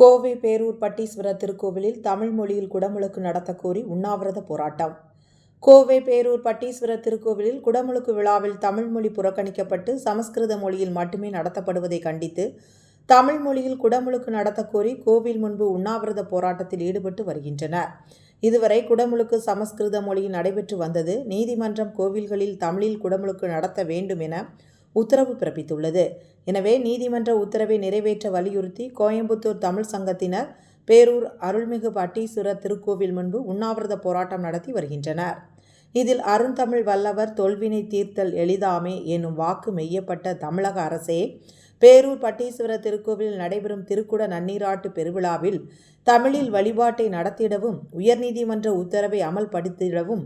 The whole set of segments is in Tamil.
கோவை பேரூர் பட்டீஸ்வரர் திருக்கோவிலில் தமிழ் மொழியில் குடமுழுக்கு நடத்த கோரி உண்ணாவிரத போராட்டம். கோவை பேரூர் பட்டீஸ்வரர் திருக்கோவிலில் குடமுழுக்கு விழாவில் தமிழ் மொழி புறக்கணிக்கப்பட்டு சமஸ்கிருத மொழியில் மட்டுமே நடத்தப்படுவதை கண்டித்து தமிழ் மொழியில் குடமுழுக்கு நடத்த கோரி கோவில் முன்பு உண்ணாவிரத போராட்டத்தில் ஈடுபட்டு வருகின்றனர். இதுவரை குடமுழுக்கு சமஸ்கிருத மொழியில் நடைபெற்று வந்தது. நீதிமன்றம் கோவில்களில் தமிழில் குடமுழுக்கு நடத்த வேண்டும் என உத்தரவு பிறப்பித்துள்ளது. எனவே நீதிமன்ற உத்தரவை நிறைவேற்ற வலியுறுத்தி கோயம்புத்தூர் தமிழ் சங்கத்தினர் பேரூர் அருள்மிகு பட்டீஸ்வரர் திருக்கோவில் முன்பு உண்ணாவிரத போராட்டம் நடத்தி வருகின்றனர். இதில் அருந்தமிழ் வல்லவர் தொல்வினை தீர்த்தல் எளிதாமே என்னும் வாக்கு மெய்யப்பட்ட தமிழக அரசே பேரூர் பட்டீஸ்வரர் திருக்கோவிலில் நடைபெறும் திருக்குட நன்னீராட்டு பெருவிழாவில் தமிழில் வழிபாட்டை நடத்திடவும், உயர்நீதிமன்ற உத்தரவை அமல்படுத்திடவும்,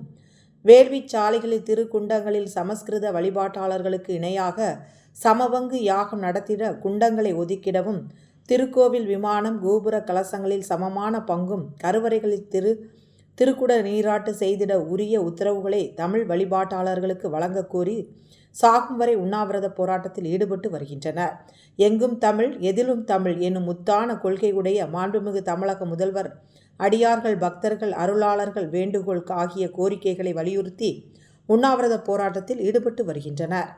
வேள்விச் சாலைகளில் திருக்குண்டங்களில் சமஸ்கிருத வழிபாட்டாளர்களுக்கு இணையாக சமபங்கு யாகம் நடத்திட குண்டங்களை ஒதுக்கிடவும், திருக்கோவில் விமானம் கோபுர கலசங்களில் சமமான பங்கும் கருவறைகளில் திருக்குட நீராட்டு செய்திட உரிய உத்தரவுகளை தமிழ் வழிபாட்டாளர்களுக்கு வழங்க கோரி சாகும் வரை உண்ணாவிரத போராட்டத்தில் ஈடுபட்டு வருகின்றனர். எங்கும் தமிழ் எதிலும் தமிழ் என்னும் முத்தான கொள்கையுடைய மாண்புமிகு தமிழக முதல்வர் அடியார்கள், பக்தர்கள், அருளாளர்கள் வேண்டுகோள் ஆகிய கோரிக்கைகளை வலியுறுத்தி உண்ணாவிரத போராட்டத்தில் ஈடுபட்டு வருகின்றனர்.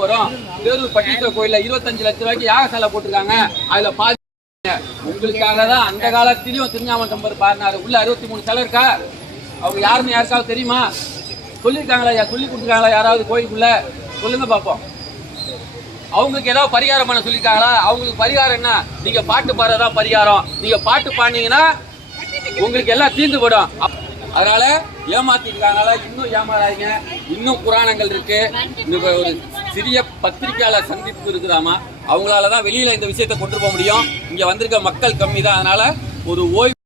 வரும் பேரூர் பட்டீஸ்வரர் கோயில்ல 25 லட்சம் ரூபாய்க்கு யாகசாலை போட்டிருக்காங்க. அதுல பாதி உங்களுக்காக தான். அந்த காலத்திலயும் திருஞாமலை சம்பர் பாருனாரு. உள்ள 63 சிலை இருக்கா? அவங்க யாருன்னு யாருக்காவது தெரியுமா? சொல்லியிருக்காங்களா? சொல்லி கொடுத்துருக்காங்களா யாராவது கோயிலுக்குள்ள? சொல்லுங்க பாப்போம். அவங்களுக்கு ஏதாவது பரிகாரம் பண்ண சொல்லியிருக்காங்களா? அவங்களுக்கு பரிகாரம் என்ன? நீங்க பாட்டு பாடுறதான் பரிகாரம். நீங்க பாட்டு பாடினீங்கன்னா உங்களுக்கு எல்லாம் தீர்ந்து போடும். அதனால ஏமாத்திருக்காங்களா? இன்னும் ஏமாறாதீங்க. இன்னும் புராணங்கள் இருக்கு. ஒரு சிறிய பத்திரிகையாளர் சந்திப்பு இருக்குதாமா. அவங்களாலதான் வெளியில இந்த விஷயத்தை கொண்டு போக முடியும். இங்க வந்திருக்க மக்கள் கம்மி தான். அதனால ஒரு ஓய்வு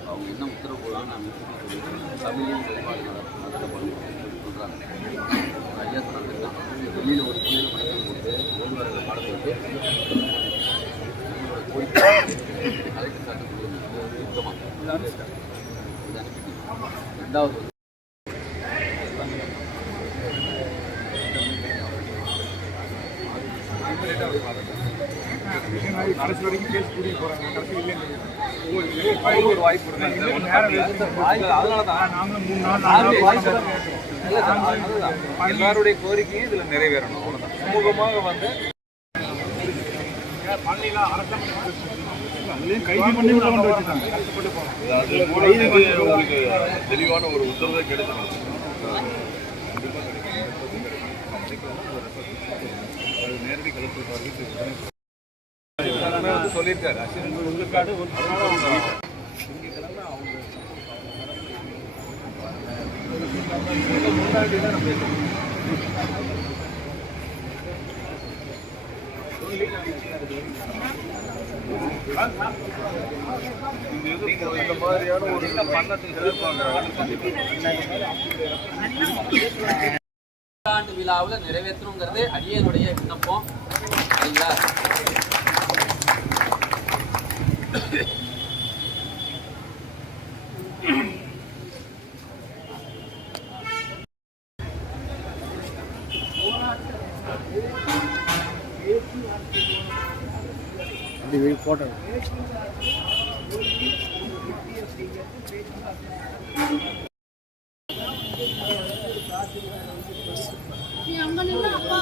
அவங்க என்ன உத்தரவு போடுறாங்க நான் தமிழில் வழிபாடு நடத்தப்படும் சொல்கிறாங்க. ஐயா சொல்லியிருக்காங்க வெளியில் ஒரு கோயில் படத்தை போட்டு ஓய்வர்கள் பாடத்தை ரெண்டாவது கடைசி வரைக்கும் பேசி கூட்டிட்டு போறாங்க. கடைசி இல்லைன்னு ஒரு வாய்ப்பு அதனால தான் நாங்களும் 3 நாள் எல்லாருடைய கோரிக்கையும் இதுல நிறைவேறணும். அவ்வளவுதான். சுமூகமாக வந்து கைது பண்ணி உள்ள கொண்டு வச்சுட்டாங்க. கஷ்டப்பட்டு போனோம். தெளிவான ஒரு உத்தரவை கிடைக்கணும். நேரடி கலெக்டர் சொல்லியிருக்காரு. இந்த மாதிரியான ஒரு ஆண்டு விழாவில் நிறைவேற்றணுங்கிறது அடியனுடைய விண்ணப்பம். சரிங்களா? போட்டோம். அங்க நின்று அப்பா